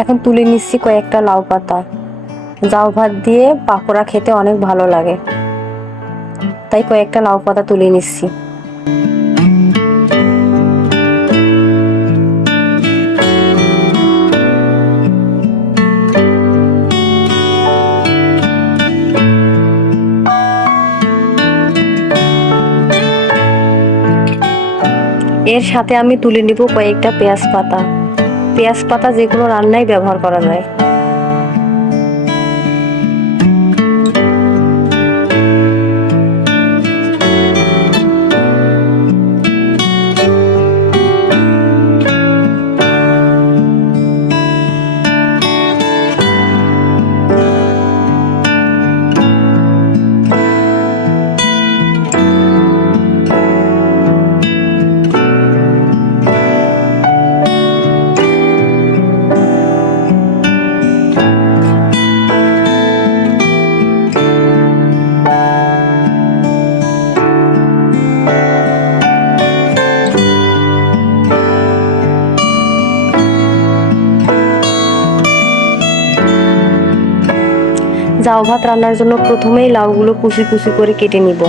এখন তুলে নিচ্ছি কয়েকটা লাউ পাতা। জাউ ভাত দিয়ে পাকোড়া খেতে অনেক ভালো লাগে। তাই কয়েকটা লাউ পাতা তুলে নিচ্ছি। এর সাথে আমি তুলে নিব কয়েকটা পেঁয়াজ পাতা। পেঁয়াজ পাতা যে কোনো রান্নায় ব্যবহার করা যায়। জাউ ভাত রান্নার জন্য প্রথমেই লাউগুলো কুচি কুচি করে কেটে নিব।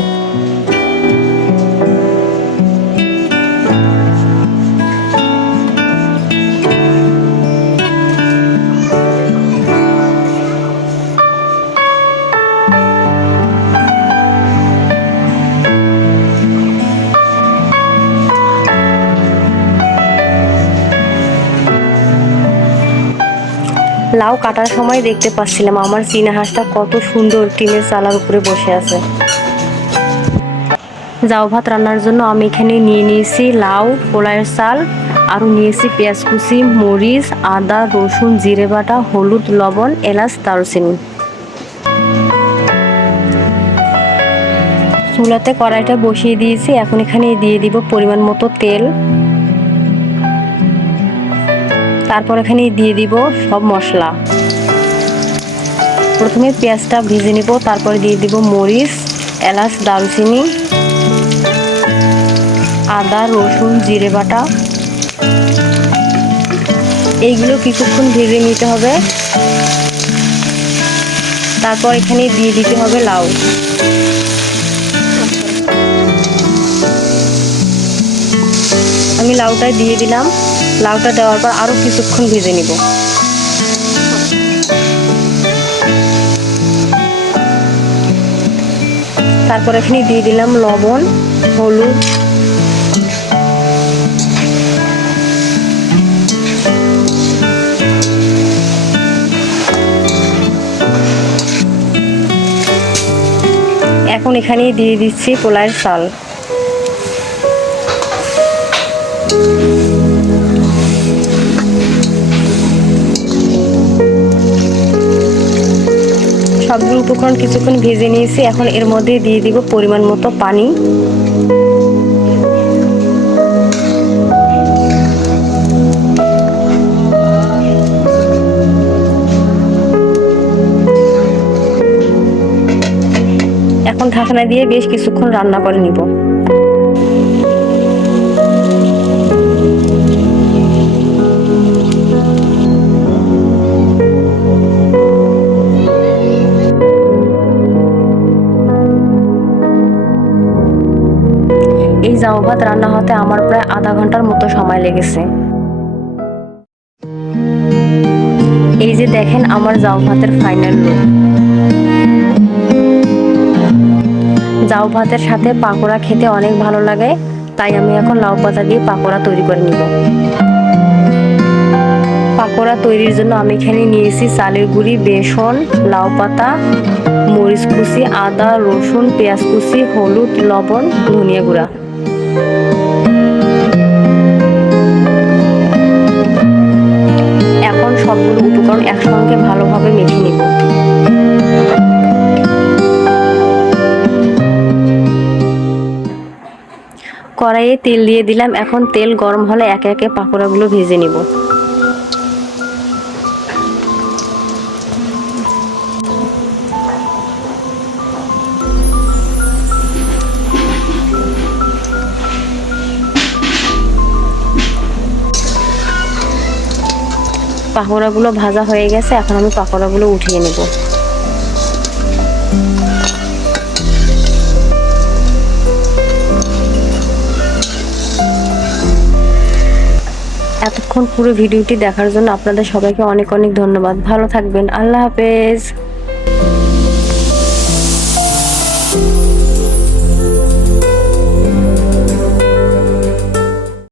লাউ কাটার সময় দেখতে পাচ্ছিলাম আমার চীনা হাঁসটা কত সুন্দর টিনের চালার উপরে বসে আছে। জাউ ভাত রান্নার জন্য আমি এখানে নিয়ে নিয়েছি লাউ পোলায়ের চাল, আরও নিয়েছি পেঁয়াজ কুচি, মরিচ, আদা, রসুন, জিরে বাটা, হলুদ, লবণ, এলাচ, দারুচিনি। চুলাতে কড়াইটা বসিয়ে দিয়েছি, এখন এখানে দিয়ে দিব পরিমাণ মতো তেল। তারপর এখানে দিয়ে দিব সব মশলা। প্রথমে পেঁয়াজটা ভেজে নিব, তারপরে দিয়ে দিব মরিচ, এলাচ, দারুচিনি, আদা, রসুন, জিরে বাটা। এইগুলো কিছুক্ষণ ভেজে নিতে হবে। তারপর এখানে দিয়ে দিতে হবে লাউ। আমি লাউটা দিয়ে দিলাম। লাউটা দেওয়ার পর আরও কিছুক্ষণ ভেজে নিব। তারপর এখানে দিয়ে দিলাম লবণ, হলুদ। এখন এখানে দিয়ে দিচ্ছি পোলায়ের চাল সবগুলো উপকরণ কিছুক্ষণ ভেজে নিয়েছি। এখন এর মধ্যে দিয়ে দিব পরিমাণ মতো পানি। এখন ঢাকনা দিয়ে বেশ কিছুক্ষণ রান্না করে নিব। জাউ ভাত রান্না হতে আমার প্রায় আধা ঘণ্টার মতো সময় লেগেছে। এই যে দেখেন আমার জাউ ভাতের ফাইনাল লুক জাউ ভাতের সাথে পাকোড়া খেতে অনেক ভালো লাগে, তাই আমি এখন লাউ পাতা দিয়ে পাকোড়া তৈরি করে নিব। পাকোড়া তৈরির জন্য আমি এখানে নিয়েছি চালের গুঁড়ি, বেসন, লাউ পাতা, মরিচ কুচি, আদা, রসুন, পেঁয়াজ কুচি, হলুদ, লবণ, ধনিয়া গুঁড়া। কড়াইয়ে তেল দিয়ে দিলাম। এখন তেল গরম হলে একে একে পাকোড়াগুলো ভেজে নিব। পাকোড়াগুলো ভাজা হয়ে গেছে। এখন আমি পাকোড়াগুলো উঠিয়ে নেব। এতক্ষণ পুরো ভিডিওটি দেখার জন্য আপনাদের সবাইকে অনেক অনেক ধন্যবাদ। ভালো থাকবেন। আল্লাহ হাফেজ।